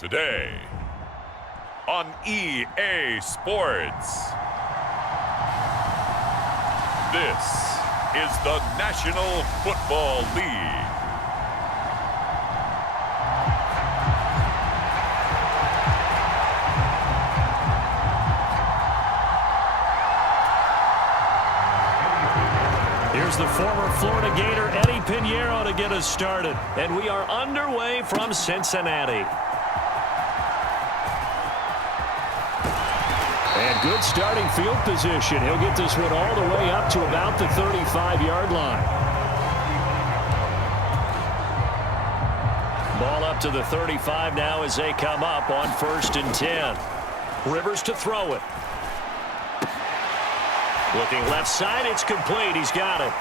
Today on EA Sports. This is the National Football League. Here's the former Florida Gator Eddie Pinheiro to get us started. And we are underway from Cincinnati. And good starting field position. He'll get this one all the way up to about the 35-yard line. Ball up to the 35 now as they come up on 1st and 10. Rivers to throw it. Looking left side, it's complete. He's got it.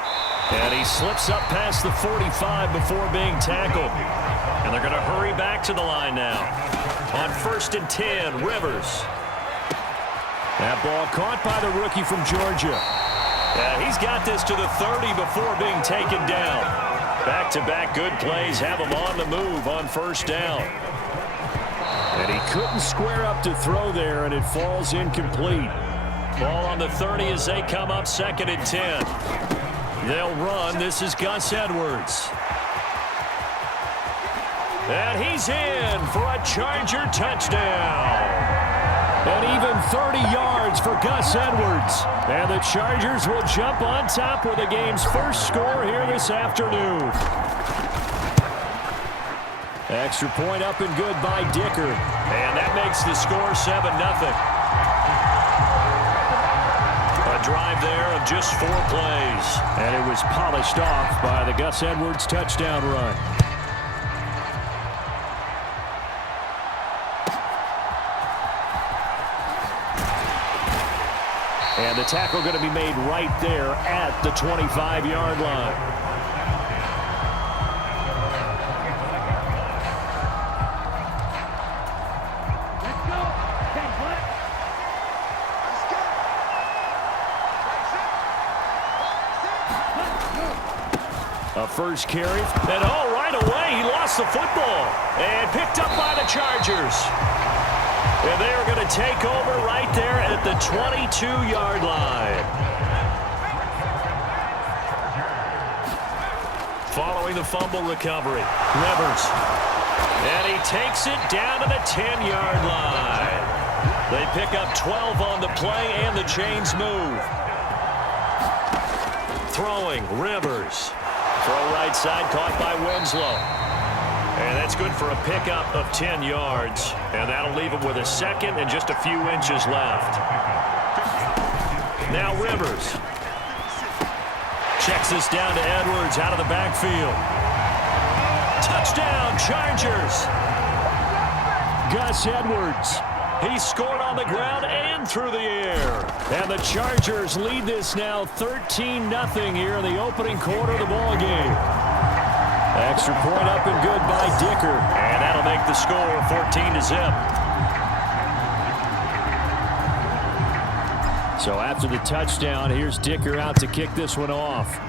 And he slips up past the 45 before being tackled. And they're going to hurry back to the line now. On 1st and 10, Rivers. That ball caught by the rookie from Georgia. He's got this to the 30 before being taken down. Back-to-back good plays have him on the move on 1st down. And he couldn't square up to throw there, and it falls incomplete. Ball on the 30 as they come up 2nd and 10. They'll run. This is Gus Edwards. And he's in for a Charger touchdown. And even 30 yards for Gus Edwards. And the Chargers will jump on top with the game's first score here this afternoon. Extra point up and good by Dicker. And that makes the score 7-0. A drive there of just 4 plays. And it was polished off by the Gus Edwards touchdown run. And the tackle going to be made right there at the 25-yard line. Let's go. A first carry. And right away, he lost the football. And picked up by the Chargers. And they are going to take over right there at the 22-yard line. Following the fumble recovery, Rivers. And he takes it down to the 10-yard line. They pick up 12 on the play, and the chains move. Throwing, Rivers. Throw right side, caught by Winslow. And that's good for a pickup of 10 yards. And that'll leave him with a 2nd and just a few inches left. Now Rivers. Checks this down to Edwards out of the backfield. Touchdown, Chargers. Gus Edwards. He scored on the ground and through the air. And the Chargers lead this now 13-0 here in the opening quarter of the ball game. Extra point up and good by Dicker. And that'll make the score 14-0. So after the touchdown, here's Dicker out to kick this one off.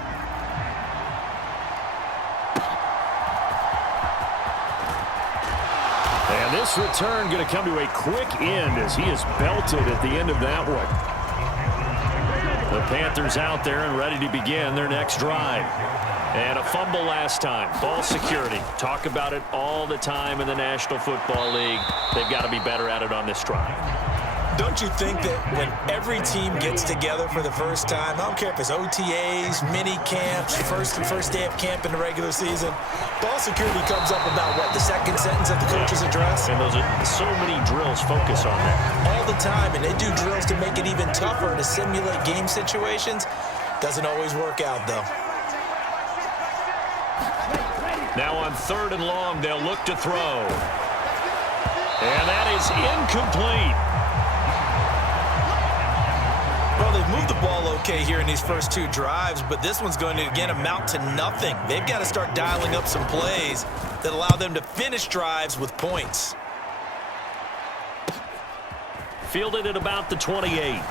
And this return going to come to a quick end as he is belted at the end of that one. The Panthers out there and ready to begin their next drive. And a fumble last time. Ball security. Talk about it all the time in the National Football League. They've got to be better at it on this drive. Don't you think that when every team gets together for the first time, I don't care if it's OTAs, mini camps, first day of camp in the regular season, ball security comes up about, what, the 2nd sentence of the coach's address? And those are so many drills focus on that. All the time, and they do drills to make it even tougher to simulate game situations. Doesn't always work out, though. Now on 3rd and long, they'll look to throw. And that is incomplete. Well, they've moved the ball okay here in these first 2 drives, but this one's going to, again, amount to nothing. They've got to start dialing up some plays that allow them to finish drives with points. Fielded at about the 28.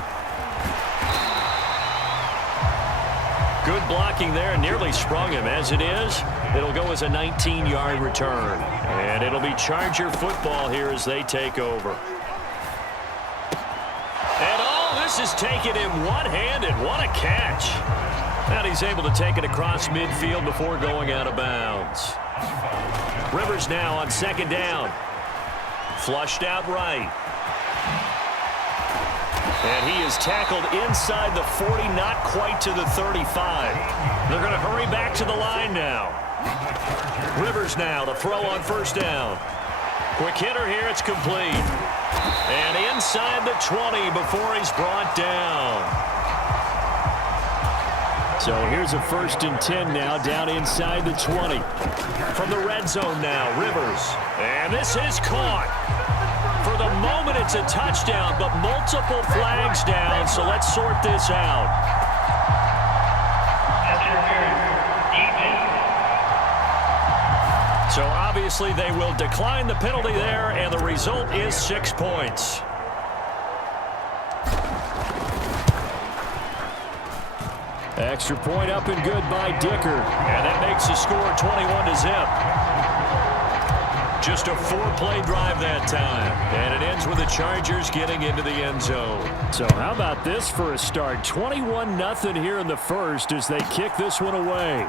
Good blocking there, nearly sprung him. As it is, It'll go as a 19-yard return. And it'll be Charger football here as they take over. And this is taken in one-handed. What a catch. And he's able to take it across midfield before going out of bounds. Rivers now on second down. Flushed out right. And he is tackled inside the 40, not quite to the 35. They're going to hurry back to the line now. Rivers now to throw on first down. Quick hitter here, it's complete. And inside the 20 before he's brought down. So here's a 1st and 10 now, down inside the 20. From the red zone now, Rivers. And this is caught. For the moment, it's a touchdown, but multiple flags down, so let's sort this out. So obviously they will decline the penalty there, and the result is 6 points. Extra point up and good by Dicker, and that makes the score 21-0. Just a 4-play drive that time, and it ends with the Chargers getting into the end zone. So how about this for a start? 21-0 here in the first as they kick this one away.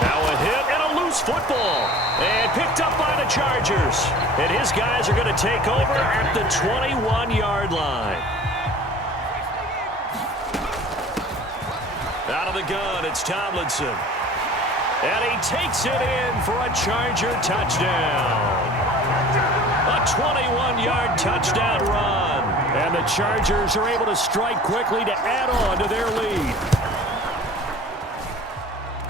Now a hit and a loose football, and picked up by the Chargers. And his guys are going to take over at the 21-yard line. Out of the gun, it's Tomlinson. And he takes it in for a Charger touchdown. A 21-yard touchdown run. And the Chargers are able to strike quickly to add on to their lead.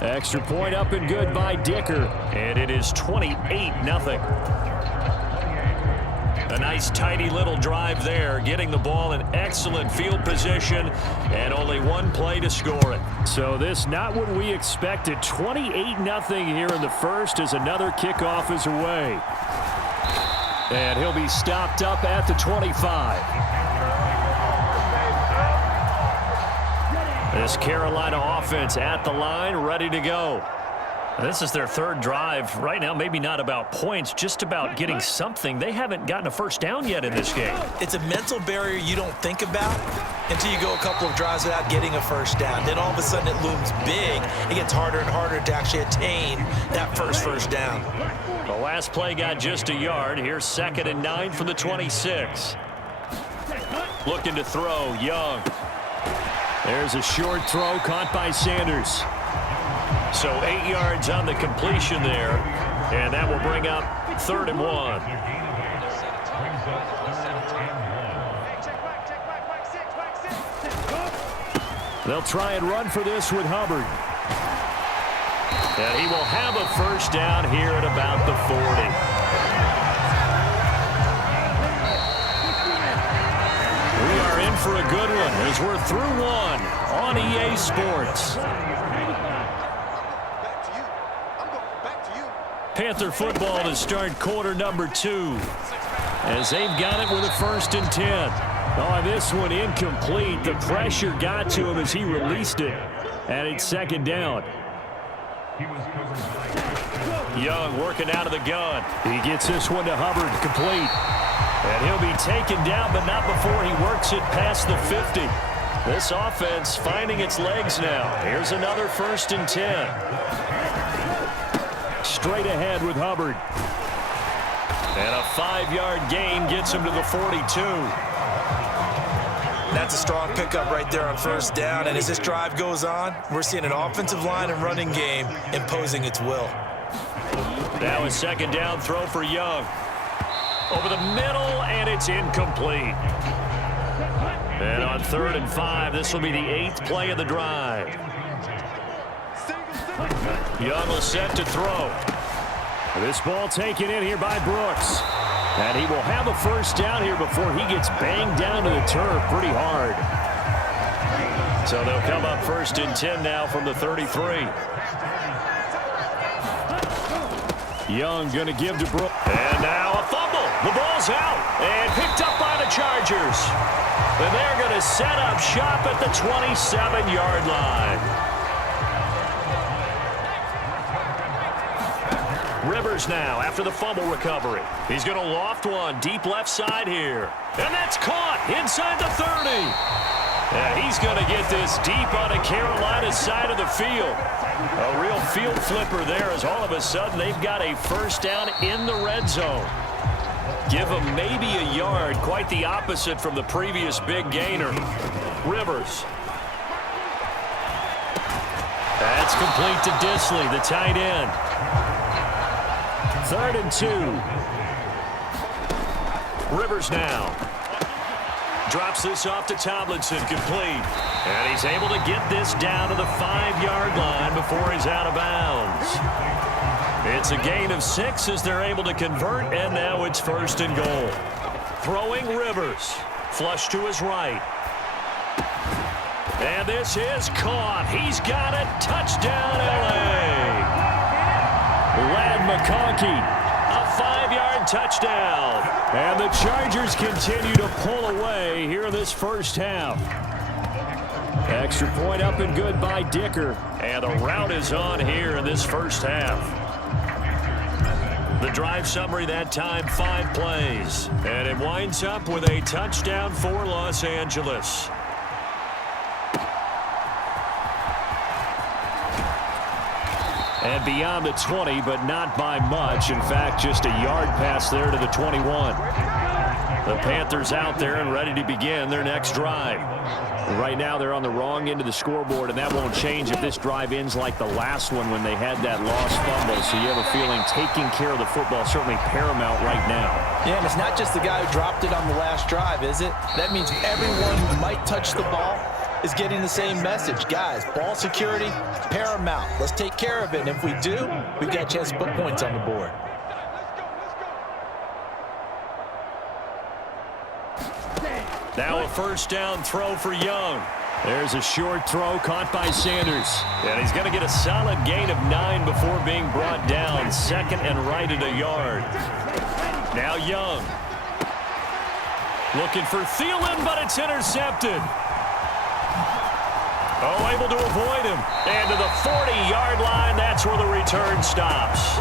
Extra point up and good by Dicker. And it is 28-0. A nice tidy little drive there, getting the ball in excellent field position, and only one play to score it. So this not what we expected. 28-0 here in the first as another kickoff is away. And he'll be stopped up at the 25. This Carolina offense at the line, ready to go. This is their 3rd drive. Right now, maybe not about points, just about getting something. They haven't gotten a first down yet in this game. It's a mental barrier you don't think about until you go a couple of drives without getting a first down. Then all of a sudden it looms big. It gets harder and harder to actually attain that first down. The last play got just a yard. Here's 2nd and 9 from the 26. Looking to throw, Young. There's a short throw caught by Sanders. So 8 yards on the completion there, and that will bring up 3rd and 1. They'll try and run for this with Hubbard. And he will have a first down here at about the 40. We are in for a good one as we're through one on EA Sports. Panther football to start quarter number 2 as they've got it with a 1st and 10. Oh, this one incomplete. The pressure got to him as he released it, and it's 2nd down. Young working out of the gun. He gets this one to Hubbard, complete. And he'll be taken down, but not before he works it past the 50. This offense finding its legs now. Here's another 1st and 10. Straight ahead with Hubbard. And a 5-yard gain gets him to the 42. That's a strong pickup right there on first down. And as this drive goes on, we're seeing an offensive line and running game imposing its will. Now a 2nd down throw for Young. Over the middle, and it's incomplete. And on 3rd and 5, this will be the 8th play of the drive. Young will set to throw. This ball taken in here by Brooks. And he will have a first down here before he gets banged down to the turf pretty hard. So they'll come up 1st and 10 now from the 33. Young going to give to Brooks. And now a fumble. The ball's out and picked up by the Chargers. And they're going to set up shop at the 27-yard line. Rivers now after the fumble recovery. He's going to loft one deep left side here. And that's caught inside the 30. And he's going to get this deep on a Carolina side of the field. A real field flipper there as all of a sudden they've got a first down in the red zone. Give him maybe a yard, quite the opposite from the previous big gainer. Rivers. That's complete to Disley, the tight end. 3rd and 2. Rivers now. Drops this off to Tomlinson, complete. And he's able to get this down to the 5-yard line before he's out of bounds. It's a gain of 6 as they're able to convert, and now it's 1st and goal. Throwing Rivers. Flush to his right. And this is caught. He's got it. Touchdown, L.A. Lad McConkey. A 5-yard touchdown. And the Chargers continue to pull away here in this first half. Extra point up and good by Dicker. And the route is on here in this first half. The drive summary that time, 5 plays. And it winds up with a touchdown for Los Angeles. And beyond the 20, but not by much. In fact, just a yard pass there to the 21. The Panthers out there and ready to begin their next drive. Right now, they're on the wrong end of the scoreboard, and that won't change if this drive ends like the last one when they had that lost fumble. So you have a feeling taking care of the football is certainly paramount right now. Yeah, and it's not just the guy who dropped it on the last drive, is it? That means everyone who might touch the ball is getting the same message. Guys, ball security, paramount. Let's take care of it. And if we do, we've got a chance to put points on the board. Now a first down throw for Young. There's a short throw caught by Sanders. And he's going to get a solid gain of 9 before being brought down. 2nd and right at a yard. Now Young. Looking for Thielen, but it's intercepted. Oh, able to avoid him. And to the 40-yard line, that's where the return stops.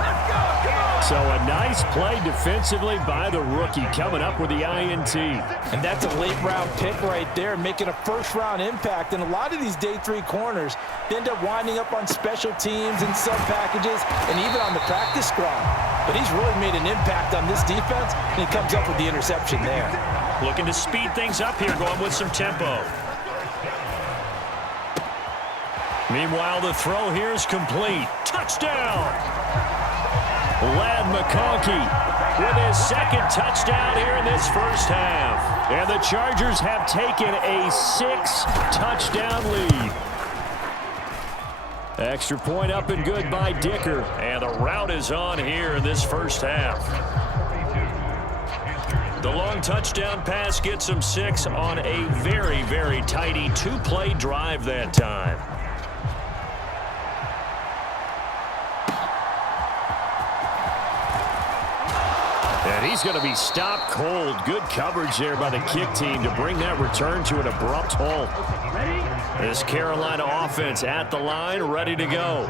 So a nice play defensively by the rookie, coming up with the INT. And that's a late-round pick right there, making a first-round impact. And a lot of these day 3 corners, they end up winding up on special teams and sub-packages and even on the practice squad. But he's really made an impact on this defense, and he comes up with the interception there. Looking to speed things up here, going with some tempo. Meanwhile, the throw here is complete. Touchdown! Lad McConkey with his 2nd touchdown here in this first half. And the Chargers have taken a 6-touchdown lead. Extra point up and good by Dicker. And the route is on here in this first half. The long touchdown pass gets him 6 on a very, very tidy 2-play drive that time. And he's going to be stopped cold. Good coverage there by the kick team to bring that return to an abrupt halt. This Carolina offense at the line, ready to go.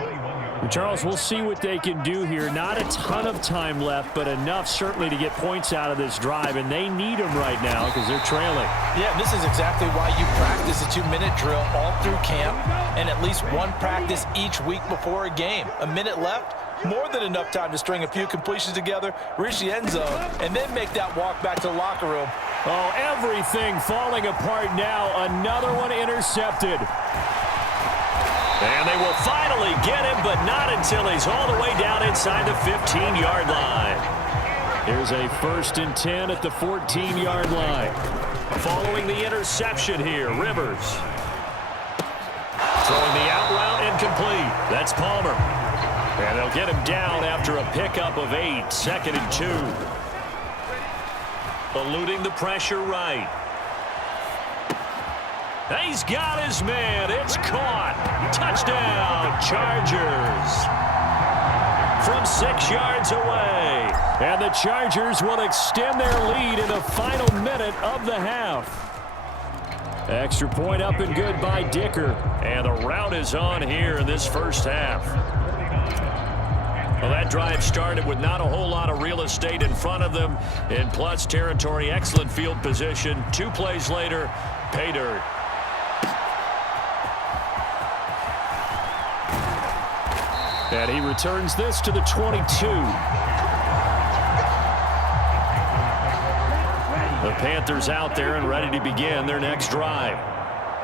Charles, we'll see what they can do here. Not a ton of time left, but enough certainly to get points out of this drive, and they need them right now because they're trailing. Yeah, this is exactly why you practice a 2-minute drill all through camp and at least one practice each week before a game. A minute left, more than enough time to string a few completions together, reach the end zone, and then make that walk back to the locker room. Oh, everything falling apart now. Another one intercepted. And they will finally get him, but not until he's all the way down inside the 15-yard line. Here's a 1st and 10 at the 14-yard line. Following the interception here, Rivers. Throwing the out route incomplete. That's Palmer. And they'll get him down after a pickup of 8, 2nd and 2. Eluding the pressure right. He's got his man. It's caught. Touchdown, Chargers. From 6 yards away. And the Chargers will extend their lead in the final minute of the half. Extra point up and good by Dicker. And the route is on here in this first half. Well, that drive started with not a whole lot of real estate in front of them. In plus territory, excellent field position. 2 plays later, pay dirt. And he returns this to the 22. The Panthers out there and ready to begin their next drive.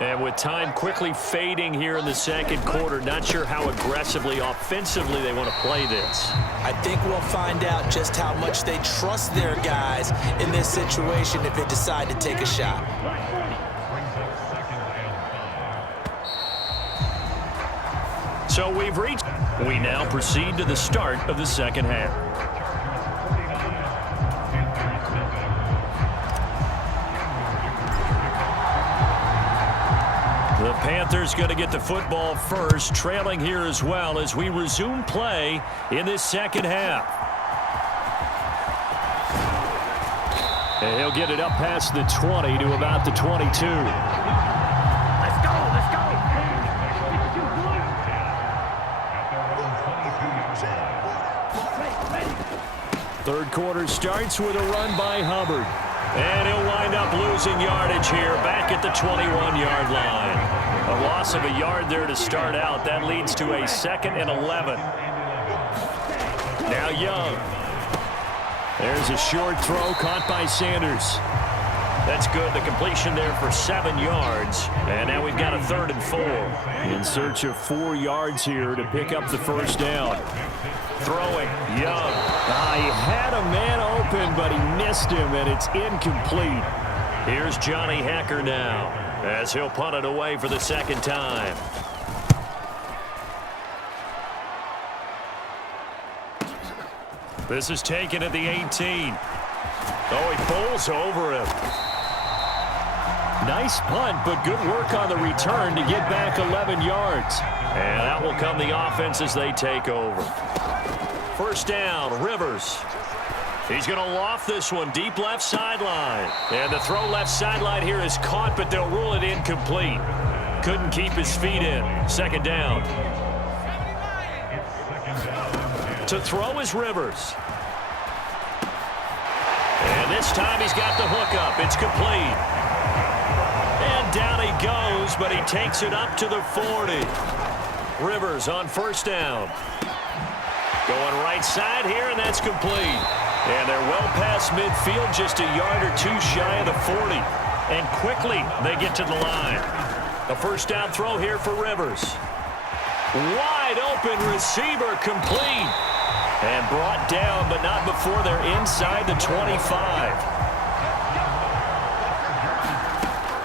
And with time quickly fading here in the second quarter, not sure how aggressively, offensively they want to play this. I think we'll find out just how much they trust their guys in this situation if they decide to take a shot. So we now proceed to the start of the second half. The Panthers going to get the football first, trailing here as well as we resume play in this second half. And he'll get it up past the 20 to about the 22. Let's go, let's go. Third quarter starts with a run by Hubbard. And he'll wind up losing yardage here back at the 21-yard line. A loss of a yard there to start out. That leads to a 2nd and 11. Now Young. There's a short throw caught by Sanders. That's good. The completion there for 7 yards. And now we've got a 3rd and 4. In search of 4 yards here to pick up the first down. Throwing, Young. He had a man open, but he missed him, and it's incomplete. Here's Johnny Hecker now, as he'll punt it away for the second time. This is taken at the 18. Oh, he bowls over him. Nice punt, but good work on the return to get back 11 yards. And out will come the offense as they take over. First down, Rivers. He's going to loft this one deep left sideline. And the throw left sideline here is caught, but they'll rule it incomplete. Couldn't keep his feet in. Second down. To throw is Rivers. And this time he's got the hook up. It's complete. And down he goes, but he takes it up to the 40. Rivers on first down. Going right side here, and that's complete. And they're well past midfield, just a yard or 2 shy of the 40. And quickly they get to the line. A first down throw here for Rivers. Wide open receiver, complete. And brought down, but not before they're inside the 25.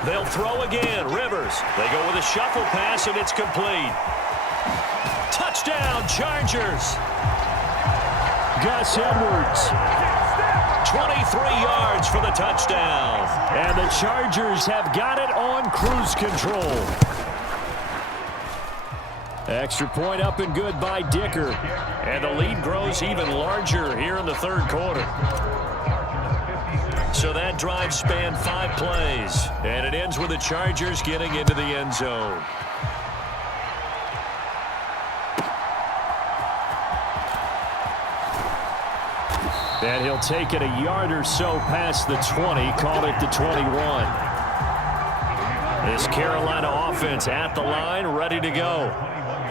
They'll throw again. Rivers. They go with a shuffle pass, and it's complete. Touchdown, Chargers. Gus Edwards. 23 yards for the touchdown. And the Chargers have got it on cruise control. Extra point up and good by Dicker. And the lead grows even larger here in the third quarter. So that drive spanned 5 plays. And it ends with the Chargers getting into the end zone. And he'll take it a yard or so past the 20, call it the 21. This Carolina offense at the line, ready to go.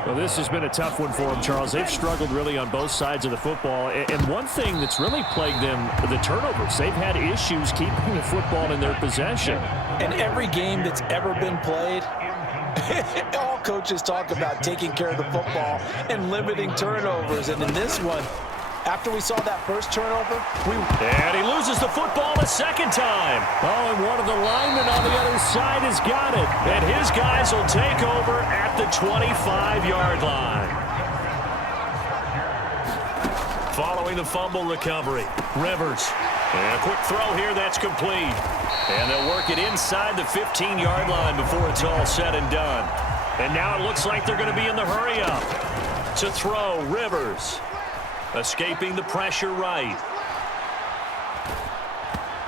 Well, this has been a tough one for them, Charles. They've struggled really on both sides of the football. And one thing that's really plagued them, the turnovers. They've had issues keeping the football in their possession. In every game that's ever been played, all coaches talk about taking care of the football and limiting turnovers. And in this one, after we saw that first turnover, and he loses the football a second time. Oh, and one of the linemen on the other side has got it. And his guys will take over at the 25-yard line. Following the fumble recovery, Rivers. And a quick throw here, that's complete. And they'll work it inside the 15-yard line before it's all said and done. And now it looks like they're going to be in the hurry-up. To throw, Rivers. Escaping the pressure right.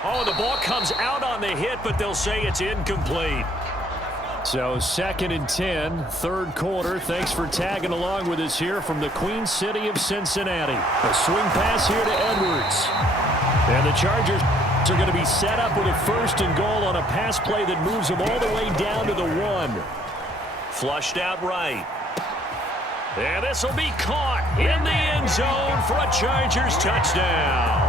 Oh, the ball comes out on the hit, but they'll say it's incomplete. So 2nd and 10, third quarter. Thanks for tagging along with us here from the Queen City of Cincinnati. A swing pass here to Edwards. And the Chargers are going to be set up with a 1st and goal on a pass play that moves them all the way down to the 1. Flushed out right. And this will be caught in the end zone for a Chargers touchdown.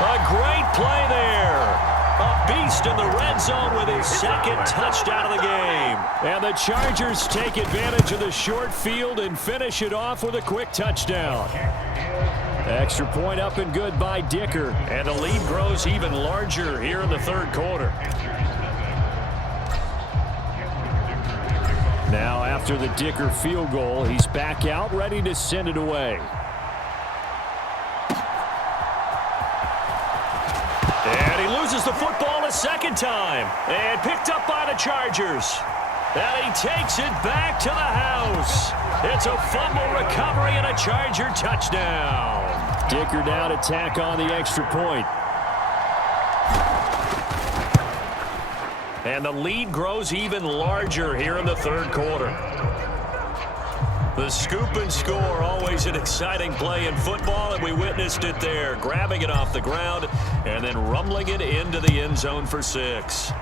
A great play there. A beast in the red zone with his 2nd touchdown of the game. And the Chargers take advantage of the short field and finish it off with a quick touchdown. Extra point up and good by Dicker. And the lead grows even larger here in the third quarter. Now after the Dicker field goal, he's back out ready to send it away. And he loses the football a 2nd time. And picked up by the Chargers. And he takes it back to the house. It's a fumble recovery and a Charger touchdown. Dicker now to tack on the extra point. And the lead grows even larger here in the third quarter. The scoop and score, always an exciting play in football, and we witnessed it there, grabbing it off the ground and then rumbling it into the end zone for 6.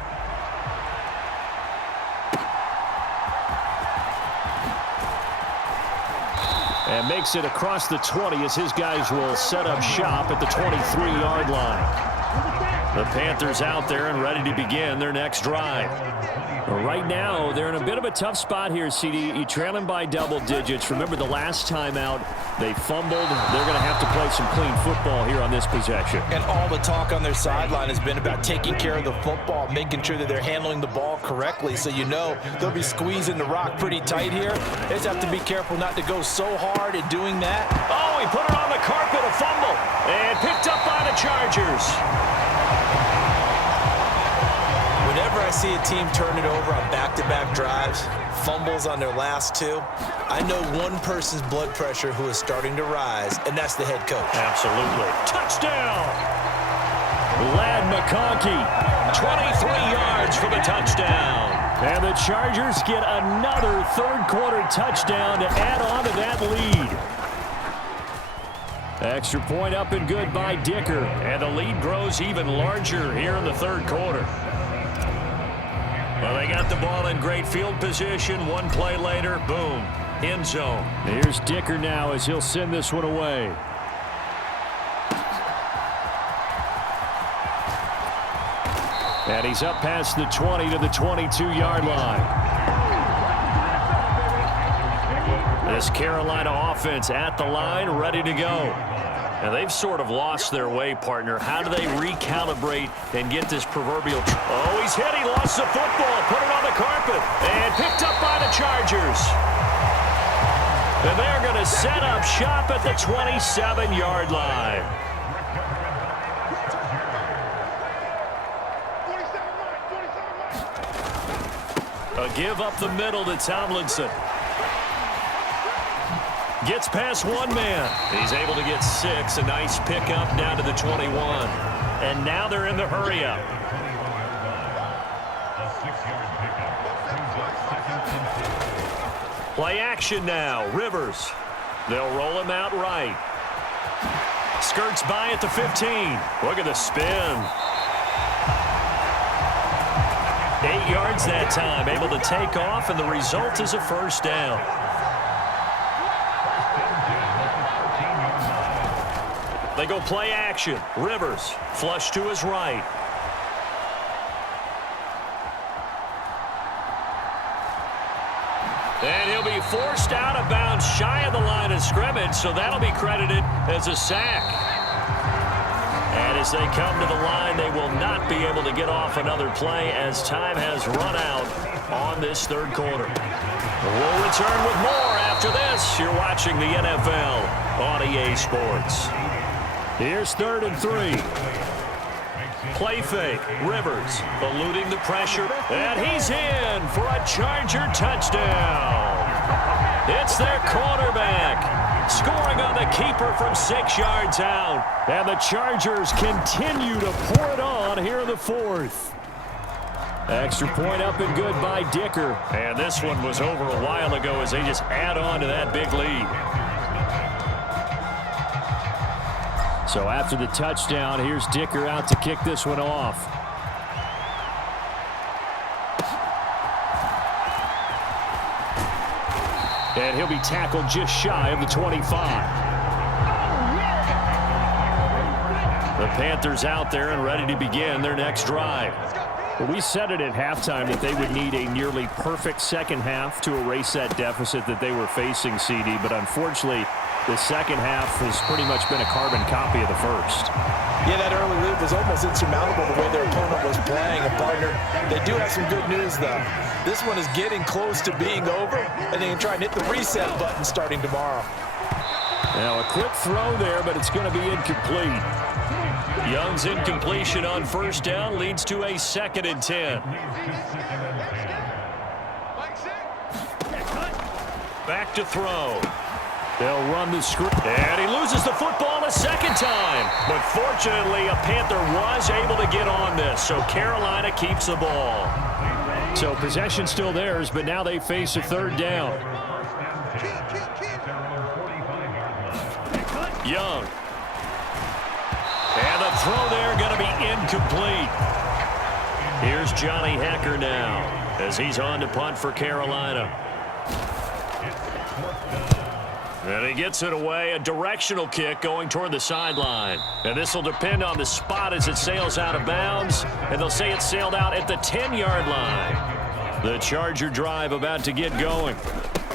And makes it across the 20 as his guys will set up shop at the 23-yard line. The Panthers out there and ready to begin their next drive. Right now, they're in a bit of a tough spot here, CD. You're trailing by double digits. Remember the last time out, they fumbled. They're going to have to play some clean football here on this possession. And all the talk on their sideline has been about taking care of the football, making sure that they're handling the ball correctly. So you know they'll be squeezing the rock pretty tight here. They just have to be careful not to go so hard in doing that. Oh, he put it on the carpet, a fumble. And picked up by the Chargers. Whenever I see a team turn it over on back-to-back drives, fumbles on their last 2, I know one person's blood pressure who is starting to rise, and that's the head coach. Absolutely. Touchdown! Lad McConkey, 23 yards for the touchdown. and the Chargers get another third-quarter touchdown to add on to that lead. Extra point up and good by Dicker. And the lead grows even larger here in the third quarter. Well, they got the ball in great field position. One play later, boom, end zone. Here's Dicker now as he'll send this one away. And he's up past the 20 to the 22-yard line. This Carolina offense at the line, ready to go. And they've sort of lost their way, partner. How do they recalibrate and get this proverbial... Oh, he's hit. He lost the football. Put it on the carpet. And picked up by the Chargers. And they're going to set up shop at the 27-yard line. A give up the middle to Tomlinson. Gets past one man. He's able to get 6. A nice pickup down to the 21. And now they're in the hurry-up. Play action now. Rivers. They'll roll him out right. Skirts by at the 15. Look at the spin. 8 yards that time. Able to take off, and the result is a first down. They go play action. Rivers, flush to his right. And he'll be forced out of bounds shy of the line of scrimmage, so that'll be credited as a sack. And as they come to the line, they will not be able to get off another play as time has run out on this third quarter. We'll return with more after this. You're watching the NFL on EA Sports. Here's 3rd and 3. Play fake. Rivers eluding the pressure. And he's in for a Charger touchdown. It's their quarterback scoring on the keeper from 6 yards out. And the Chargers continue to pour it on here in the 4th. Extra point up and good by Dicker. And this one was over a while ago as they just add on to that big lead. So after the touchdown, here's Dicker out to kick this one off. And he'll be tackled just shy of the 25. The Panthers out there and ready to begin their next drive. Well, we said it at halftime that they would need a nearly perfect second half to erase that deficit that they were facing, CD. But unfortunately, the second half has pretty much been a carbon copy of the first. Yeah, that early lead was almost insurmountable the way their opponent was playing. And, partner, they do have some good news, though. This one is getting close to being over, and they can try and hit the reset button starting tomorrow. Now, a quick throw there, but it's going to be incomplete. Young's incompletion on first down leads to a 2nd and 10. Back to throw. They'll run the screen. And he loses the football a second time. But fortunately, a Panther was able to get on this, so Carolina keeps the ball. So possession still theirs, but now they face a 3rd down. Young. And the throw there going to be incomplete. Here's Johnny Hecker now as he's on to punt for Carolina. And he gets it away, a directional kick going toward the sideline. And this will depend on the spot as it sails out of bounds. And they'll say it sailed out at the 10-yard line. The Charger drive about to get going.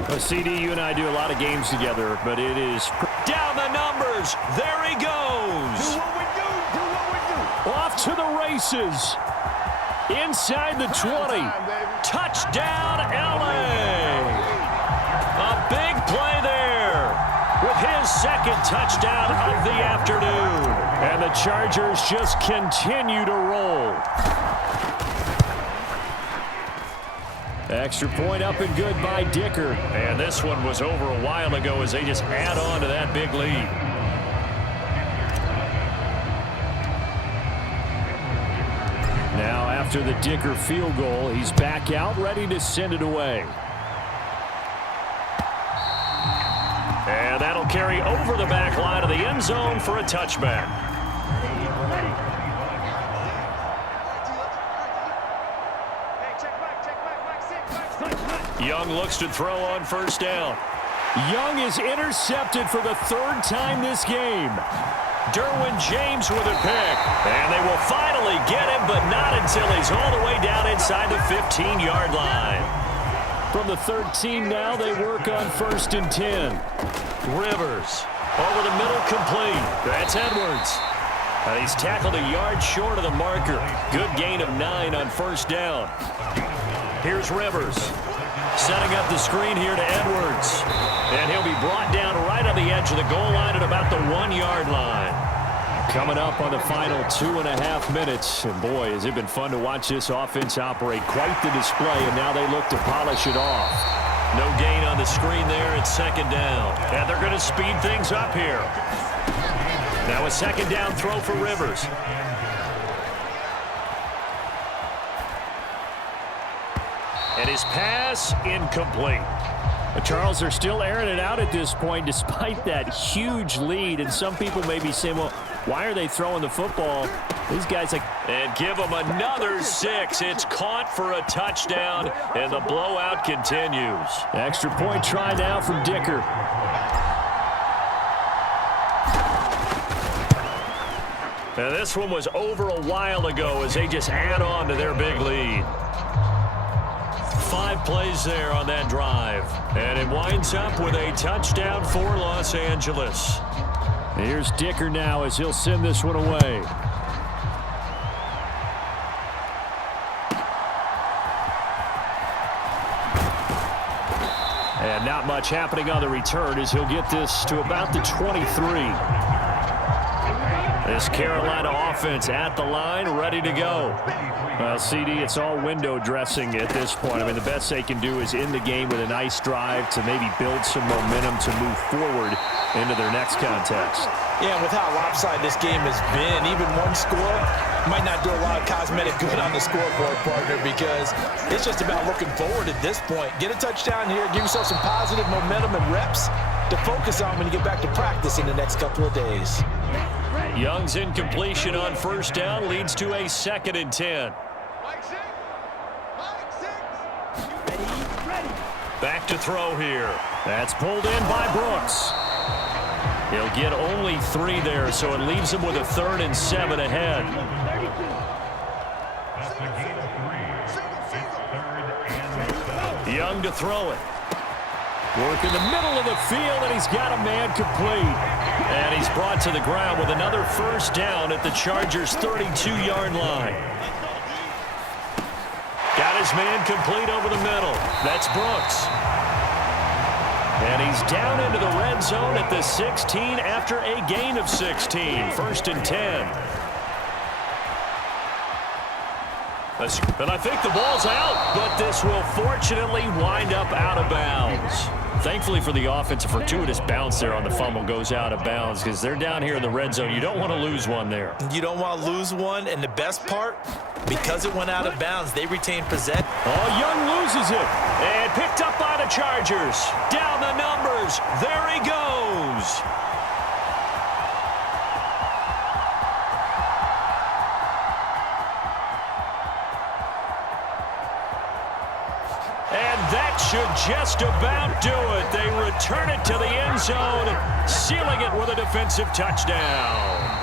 Well, CD, you and I do a lot of games together, but it is... Down the numbers. There he goes. Off to the races. Inside the 20. Touchdown, LA. A big play there with his 2nd touchdown of the afternoon. And the Chargers just continue to roll. Extra point up and good by Dicker. And this one was over a while ago as they just add on to that big lead. Now after the Dicker field goal, he's back out ready to send it away. And that'll carry over the back line of the end zone for a touchback. Young looks to throw on first down. Young is intercepted for the 3rd time this game. Derwin James with a pick. And they will finally get him, but not until he's all the way down inside the 15-yard line. From the 13 now, they work on 1st and 10. Rivers over the middle, complete. That's Edwards. And he's tackled a yard short of the marker. Good gain of 9 on first down. Here's Rivers. Setting up the screen here to Edwards. And he'll be brought down right on the edge of the goal line at about the 1-yard line. Coming up on the final 2.5 minutes. And boy, has it been fun to watch this offense operate. Quite the display, and now they look to polish it off. No gain on the screen there. It's 2nd down. And they're going to speed things up here. Now a 2nd down throw for Rivers. And his pass incomplete. Charles, are still airing it out at this point despite that huge lead. And some people may be saying, well, why are they throwing the football? These guys like... And give them another 6. It's caught for a touchdown, and the blowout continues. Extra point try now from Dicker. And this one was over a while ago as they just add on to their big lead. 5 plays there on that drive. And it winds up with a touchdown for Los Angeles. Here's Dicker now as he'll send this one away. And not much happening on the return as he'll get this to about the 23. This Carolina offense at the line, ready to go. Well, CD, it's all window dressing at this point. I mean, the best they can do is end the game with a nice drive to maybe build some momentum to move forward into their next contest. Yeah, with how lopsided this game has been, even one score might not do a lot of cosmetic good on the scoreboard, partner, because it's just about looking forward at this point. Get a touchdown here, give yourself some positive momentum and reps to focus on when you get back to practice in the next couple of days. Young's incompletion on first down leads to a 2nd and 10. Back to throw here. That's pulled in by Brooks. He'll get only 3 there, so it leaves him with a 3rd and 7 ahead. Young to throw it. Work in the middle of the field, and he's got a man complete. And he's brought to the ground with another first down at the Chargers' 32-yard line. Got his man complete over the middle. That's Brooks. And he's down into the red zone at the 16 after a gain of 16. 1st and 10. And I think the ball's out, but this will fortunately wind up out of bounds. Thankfully for the offense, a fortuitous bounce there on the fumble goes out of bounds because they're down here in the red zone. You don't want to lose one there. You don't want to lose one, and the best part, because it went out of bounds, they retain possession. Oh, Young loses it. And picked up by the Chargers. Down the numbers. There he goes. And that should just about do it. They return it to the end zone, sealing it with a defensive touchdown.